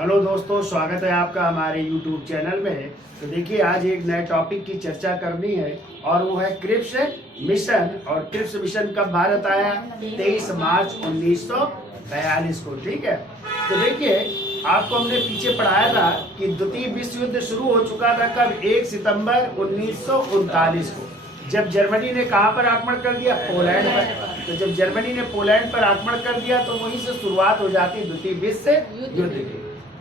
Hello दोस्तों, स्वागत है आपका हमारे YouTube चैनल में। तो देखिए, आज एक नए टॉपिक की चर्चा करनी है और वो है क्रिप्स मिशन। और क्रिप्स मिशन कब भारत आया? 23 मार्च 1942 को। ठीक है, तो देखिए, आपको हमने पीछे पढ़ाया था कि द्वितीय विश्व युद्ध शुरू हो चुका था कब? 1 सितंबर 1939 को, जब जर्मनी ने कहां पर आक्रमण कर दिया? पोलैंड पर। तो जब जर्मनी ने पोलैंड पर आक्रमण कर दिया तो वहीं से शुरुआत हो जाती द्वितीय विश्व युद्ध की।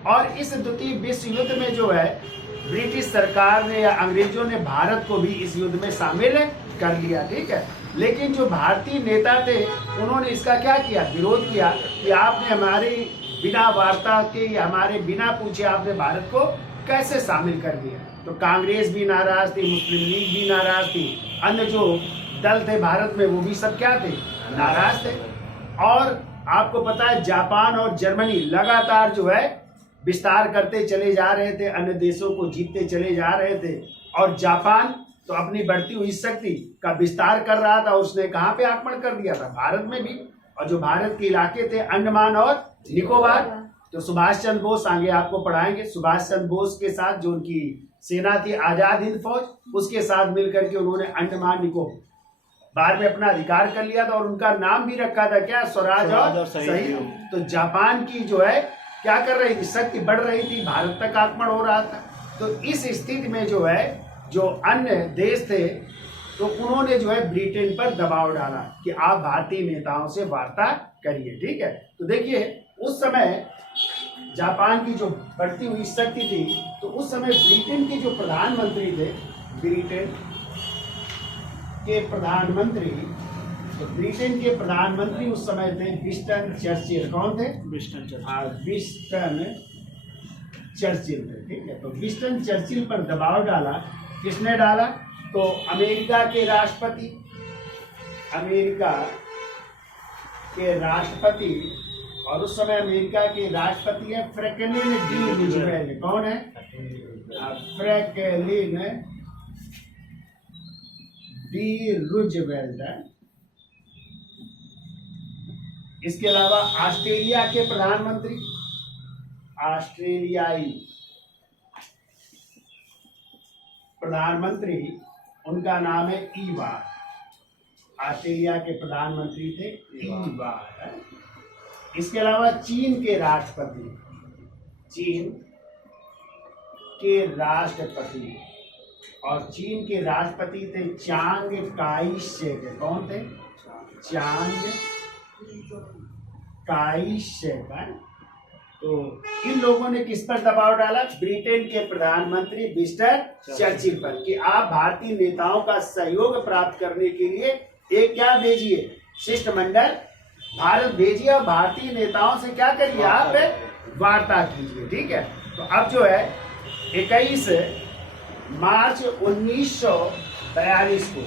और इस द्वितीय विश्व युद्ध में जो है, ब्रिटिश सरकार ने या अंग्रेजों ने भारत को भी इस युद्ध में शामिल कर लिया। ठीक है, लेकिन जो भारतीय नेता थे उन्होंने इसका क्या किया? विरोध किया कि आपने हमारे बिना वार्ता के या हमारे बिना पूछे आपने भारत को कैसे शामिल कर दिया। तो कांग्रेस भी नाराज थी, मुस्लिम लीग भी नाराज थी, अन्य जो दल थे भारत में वो भी सब क्या थे? नाराज थे। और आपको पता है, जापान और जर्मनी लगातार जो है विस्तार करते चले जा रहे थे, अन्य देशों को जीतते चले जा रहे थे। और जापान तो अपनी बढ़ती हुई शक्ति का विस्तार कर रहा था, उसने कहां पे आक्रमण कर दिया था? भारत में भी। और जो भारत के इलाके थे अंडमान और निकोबार, तो सुभाष चंद्र बोस, आगे आपको पढ़ाएंगे, सुभाष चंद्र बोस के साथ जो उनकी सेना थी आजाद हिंद फौज, उसके साथ मिलकर के उन्होंने अंडमान निकोबार में अपना अधिकार कर लिया था। और उनका नाम भी रखा था क्या? स्वराज और शहीद। तो जापान की जो है क्या कर रही थी? शक्ति बढ़ रही थी, भारत तक आक्रमण हो रहा था। तो इस स्थिति में जो है, जो अन्य देश थे तो उन्होंने जो है ब्रिटेन पर दबाव डाला कि आप भारतीय नेताओं से वार्ता करिए। ठीक है, तो देखिए, उस समय जापान की जो बढ़ती हुई शक्ति थी, तो उस समय ब्रिटेन के जो प्रधानमंत्री थे, ब्रिटेन के प्रधानमंत्री, तो ब्रिटेन के प्रधानमंत्री उस समय थे विंस्टन चर्चिल। कौन थे? विंस्टन चर्चिल थे। ठीक है, तो विंस्टन चर्चिल पर दबाव डाला। किसने डाला? तो अमेरिका के राष्ट्रपति, और उस समय अमेरिका के राष्ट्रपति है फ्रैंकलिन डी रूजवेल्ट। कौन है? Franklin D Roosevelt. इसके अलावा ऑस्ट्रेलिया के प्रधानमंत्री, ऑस्ट्रेलियाई प्रधानमंत्री, उनका नाम है ईवार। ऑस्ट्रेलिया के प्रधानमंत्री थे ईवार। इसके अलावा चीन के राष्ट्रपति, और चीन के राष्ट्रपति थे चांग काई शेक। कौन थे? चांग काई शेक। तो इन लोगों ने किस पर दबाव डाला? ब्रिटेन के प्रधानमंत्री विंस्टन चर्चिल पर, कि आप भारतीय नेताओं का सहयोग प्राप्त करने के लिए एक क्या भेजिए? शिष्टमंडल भारत भेजिए और भारतीय नेताओं से क्या करिए? आप वार्ता कीजिए। ठीक है, तो अब जो है 21 मार्च 1942 को,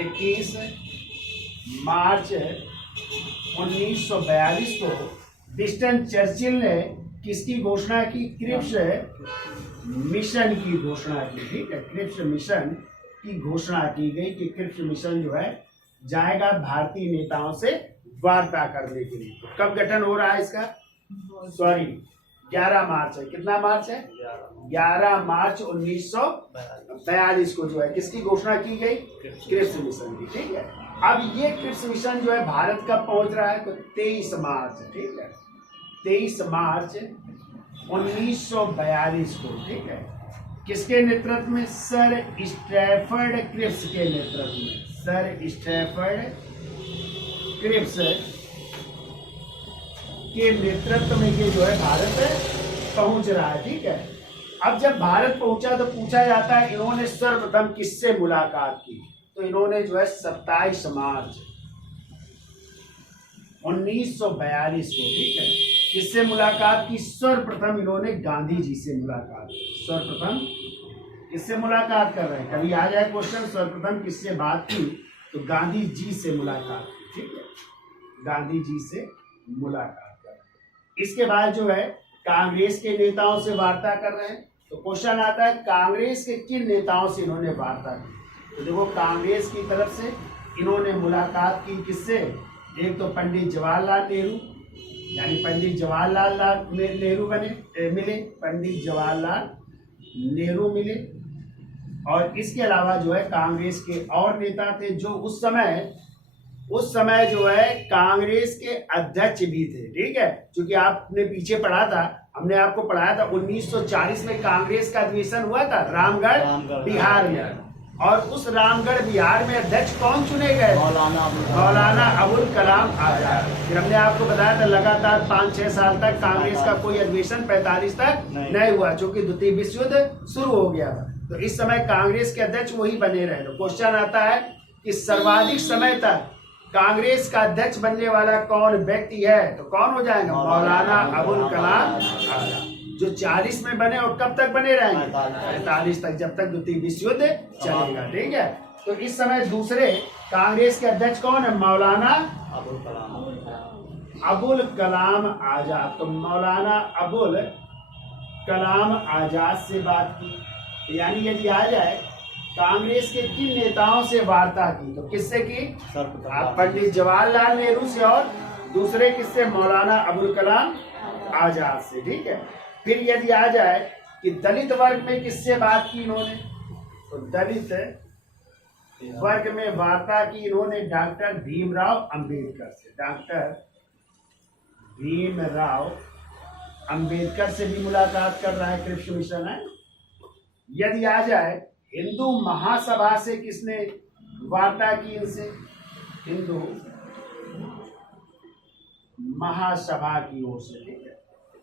21 मार्च 1942 को विंस्टन चर्चिल ने किसकी घोषणा की? क्रिप्स मिशन की घोषणा की। ठीक है, क्रिप्स मिशन की घोषणा की गई कि क्रिप्स मिशन जो है जाएगा भारतीय नेताओं से वार्ता करने के लिए। कब गठन हो रहा है इसका? 11 मार्च है। कितना मार्च है? 11 मार्च 1942 को जो है किसकी घोषणा की गई? क्रिप्स मिशन की। ठीक है, अब ये क्रिप्स मिशन जो है भारत कब पहुंच रहा है? तो 23 मार्च। ठीक है, 23 मार्च 1942 को। ठीक है, किसके नेतृत्व में? सर स्टैफर्ड क्रिप्स के नेतृत्व में। सर स्टैफर्ड क्रिप्स के नेतृत्व में ये जो है भारत पहुंच रहा है। ठीक है, अब जब भारत पहुंचा तो पूछा जाता है इन्होंने सर्वप्रथम किससे मुलाकात की? तो इन्होंने जो है 27 मार्च 1942 को, ठीक है, किससे मुलाकात की? सर्वप्रथम इन्होंने गांधी जी से मुलाकात की। सर्वप्रथम किससे मुलाकात कर रहे हैं? कभी आ जाए क्वेश्चन, सर्वप्रथम किससे बात की? तो गांधी जी से मुलाकात की। ठीक है, गांधी जी से मुलाकात कर। इसके बाद जो है कांग्रेस के नेताओं से वार्ता कर रहे हैं। तो क्वेश्चन आता है कांग्रेस के किन नेताओं से इन्होंने वार्ता की? तो देखो, कांग्रेस की तरफ से इन्होंने मुलाकात की किससे? एक तो पंडित जवाहरलाल नेहरू, यानी पंडित जवाहरलाल नेहरू मिले, पंडित जवाहरलाल नेहरू मिले। और इसके अलावा जो है कांग्रेस के और नेता थे जो उस समय जो है कांग्रेस के अध्यक्ष भी थे। ठीक है, क्योंकि आपने पीछे पढ़ा था, हमने आपको पढ़ाया था 1940 में कांग्रेस का अधिवेशन हुआ था रामगढ़ बिहार में, और उस रामगढ़ बिहार में अध्यक्ष कौन चुने गए? मौलाना अबुल कलाम आजाद। फिर हमने आपको बताया था लगातार 5-6 साल तक कांग्रेस का कोई अधिवेशन 45 तक नहीं हुआ, चूंकि द्वितीय विश्व युद्ध शुरू हो गया था। तो इस समय कांग्रेस के अध्यक्ष वही बने रहे। तो क्वेश्चन आता है कि सर्वाधिक समय तक कांग्रेस का अध्यक्ष बनने वाला कौन व्यक्ति है? तो कौन हो जाएगा? मौलाना अबुल कलाम आजाद, जो 40 में बने और कब तक बने रहेंगे? 45 तक, जब तक द्वितीय विश्व युद्ध चलेगा। ठीक है, तो इस समय दूसरे कांग्रेस के अध्यक्ष कौन है? मौलाना अबुल कलाम आजाद। तो मौलाना अबुल कलाम आजाद से बात की, यानी यदि आ जाए कांग्रेस के किन नेताओं से वार्ता की, तो किससे की? पंडित जवाहरलाल नेहरू से, और दूसरे किससे? मौलाना अबुल कलाम आजाद से। ठीक है, फिर यदि आ जाए कि दलित वर्ग में किससे बात की इन्होंने, तो दलित वर्ग में वार्ता की इन्होंने डॉक्टर भीमराव अंबेडकर से। डॉक्टर भीमराव अंबेडकर से भी मुलाकात कर रहा है, क्रिप्स मिशन है। यदि आ जाए हिंदू महासभा से किसने वार्ता की इनसे? हिंदू महासभा की ओर से। ठीक है,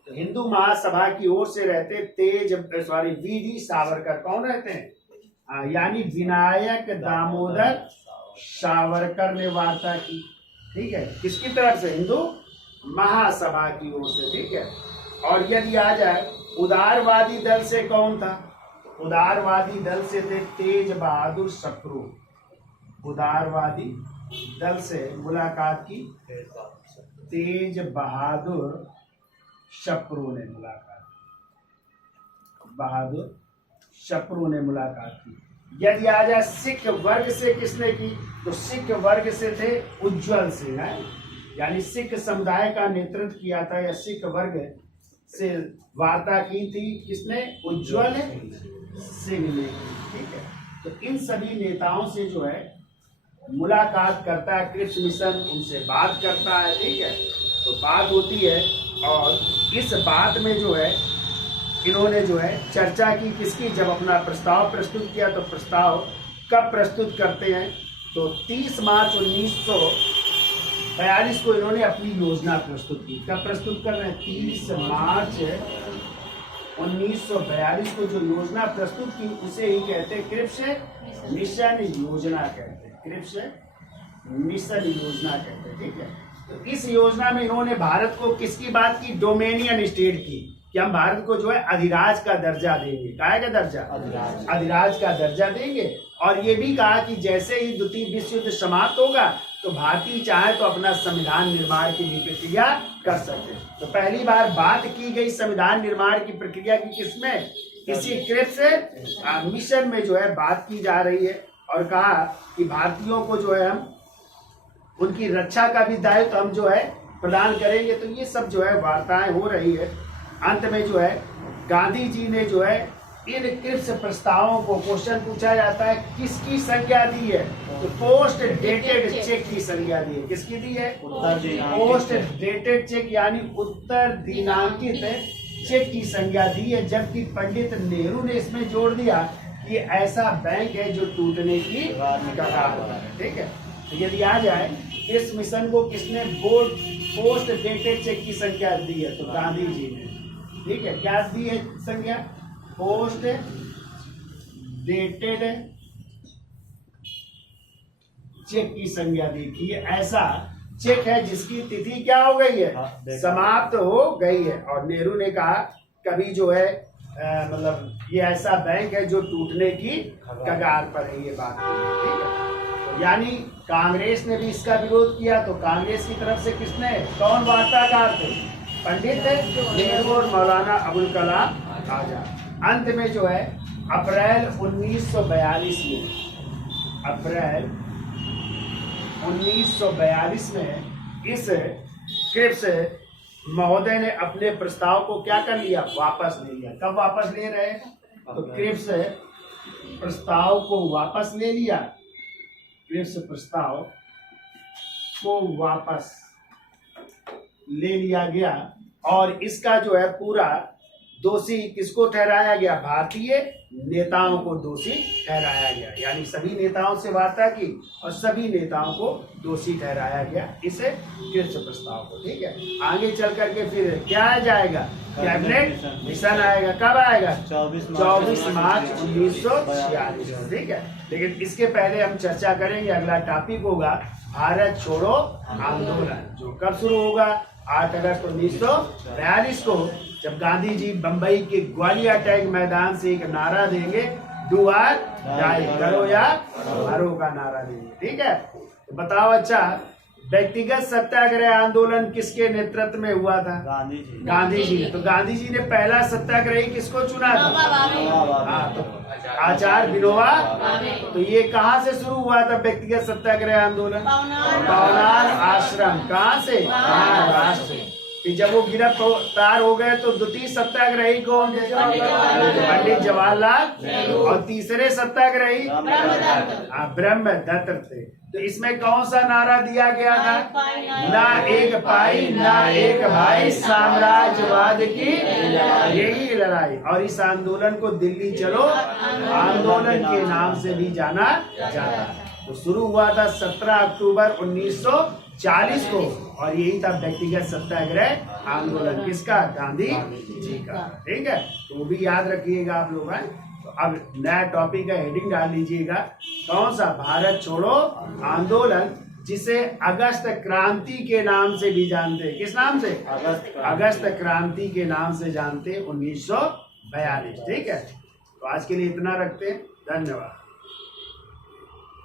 तो हिंदू महासभा की ओर से रहते वीडी सावरकर। कौन रहते हैं? यानी विनायक दामोदर सावरकर ने वार्ता की। ठीक है, किसकी तरफ से? हिंदू महासभा की ओर से। ठीक है, और यदि आ जाए उदारवादी दल से कौन था? उदारवादी दल से थे तेज बहादुर सप्रू। उदारवादी दल से मुलाकात की तेज बहादुर सप्रू ने मुलाकात की। यदि आ जाए सिख वर्ग से किसने की, तो सिख वर्ग से थे उज्जवल सिंह है, यानी सिख समुदाय का नेतृत्व किया था, या सिख वर्ग से वार्ता की थी किसने? उज्जवल सिंह ने। ठीक है, तो इन सभी नेताओं से जो है मुलाकात करता है क्रिप्स मिशन, उनसे बात करता है। ठीक है, तो बात होती है, और इस बात में जो है इन्होंने जो है चर्चा की किसकी? जब अपना प्रस्ताव प्रस्तुत किया। तो प्रस्ताव कब प्रस्तुत करते हैं? तो 30 मार्च 1942 को इन्होंने अपनी योजना प्रस्तुत की। कब प्रस्तुत कर रहे हैं? 30 मार्च 1942 को जो योजना प्रस्तुत की उसे ही कहते हैं क्रिप्स मिशन योजना कहते हैं। क्रिप्स मिशन योजना कहते हैं। ठीक है, तो इस योजना में इन्होंने भारत को किसकी बात की? डोमेनियन स्टेट की, कि हम भारत को जो है अधिराज का दर्जा देंगे। काय का दर्जा? अधिराज का दर्जा देंगे। और ये भी कहा कि जैसे ही द्वितीय विश्व युद्ध समाप्त होगा तो भारतीय चाहे तो अपना संविधान निर्माण की प्रक्रिया कर सकते हैं। तो पहली बार बात की गई संविधान निर्माण की प्रक्रिया की किसमें? इसी क्रिप्स मिशन में जो है बात की जा रही है, और कहा कि भारतीयों को जो है हम उनकी रक्षा का भी दायित्व हम जो है प्रदान करेंगे। तो ये सब जो है वार्ताएं हो रही है। अंत में जो है गांधी जी ने जो है इन क्रिप्स प्रस्तावों को, क्वेश्चन पूछा जाता है किसकी संज्ञा दी है? तो पोस्ट डेटेड चेक की संज्ञा दी है। किसकी दी है? पोस्ट डेटेड चेक, यानी उत्तर दिनांकित चेक की संज्ञा दी है। जबकि पंडित नेहरू ने इसमें जोड़ दिया कि ऐसा बैंक है जो टूटने की कगार पर है। ठीक है, तो यदि आ जाए इस मिशन को किसने पोस्ट डेटेड चेक की संख्या दी है? तो गांधी जी ने। ठीक है, क्या दी है संज्ञा? पोस्ट डेटेड चेक की संज्ञा दी थी। ऐसा चेक है जिसकी तिथि क्या हो गई है? समाप्त हो गई है। और नेहरू ने कहा कभी जो है मतलब ये ऐसा बैंक है जो टूटने की कगार पर है, ये बात है। ठीक है, यानी कांग्रेस ने भी इसका विरोध किया। तो कांग्रेस की तरफ से किसने, कौन वार्ताकार थे? पंडित नेहरू और मौलाना अबुल कलाम आजाद। अंत में जो है अप्रैल 1942 में इस क्रिप्स महोदय ने अपने प्रस्ताव को क्या कर लिया, वापस ले लिया। कब वापस ले रहे हैं, तो क्रिप्स प्रस्ताव को वापस ले लिया, क्रिप्स प्रस्ताव को वापस ले लिया गया और इसका जो है पूरा दोषी किसको ठहराया गया, भारतीय नेताओं को दोषी ठहराया गया। यानी सभी नेताओं से वार्ता की और सभी नेताओं को दोषी ठहराया गया इसे क्रिप्स प्रस्ताव को। ठीक है, आगे चल करके फिर क्या आ जाएगा, कैबिनेट मिशन आएगा। कब आएगा, 24 मार्च 1946। ठीक है, लेकिन इसके पहले हम चर्चा करेंगे, अगला टॉपिक होगा भारत छोड़ो आंदोलन, जो कब शुरू होगा, 8 अगस्त 1942 को, जब गांधी जी बंबई के ग्वालियर टैंक मैदान से एक नारा देंगे, डू आर डाई, करो या मरो का नारा देंगे। ठीक है, तो बताओ अच्छा, व्यक्तिगत सत्याग्रह आंदोलन किसके नेतृत्व में हुआ था, गांधी जी। तो गांधी जी ने पहला सत्याग्रही किसको चुना था, हाँ, तो आचार्य विनोबा। तो ये कहाँ से शुरू हुआ था व्यक्तिगत सत्याग्रह आंदोलन, पवनार आश्रम। कहाँ से, महाराष्ट्र से। कि जब वो गिरफ्तार हो गए तो द्वितीय सत्याग्रही कौन थे, पंडित जवाहरलाल, और तीसरे सत्याग्रही ब्रह्मदत्त थे। तो इसमें कौन सा नारा दिया गया था, ना एक पाई ना एक भाई, साम्राज्यवाद की यही लड़ाई। और इस आंदोलन को दिल्ली चलो आंदोलन के नाम से भी जाना जाता है। तो शुरू हुआ था 17 अक्टूबर 1940 को और यही था व्यक्तिगत सत्याग्रह आंदोलन किसका, गांधी जी का। ठीक है, तो वो भी याद रखिएगा आप लोग। तो अब नया टॉपिक का हेडिंग डाल लीजिएगा, कौन सा, भारत छोड़ो आंदोलन, जिसे अगस्त क्रांति के नाम से भी जानते हैं। किस नाम से, अगस्त क्रांति के नाम से जानते हैं, 1942। ठीक है, तो आज के लिए इतना रखते हैं, धन्यवाद।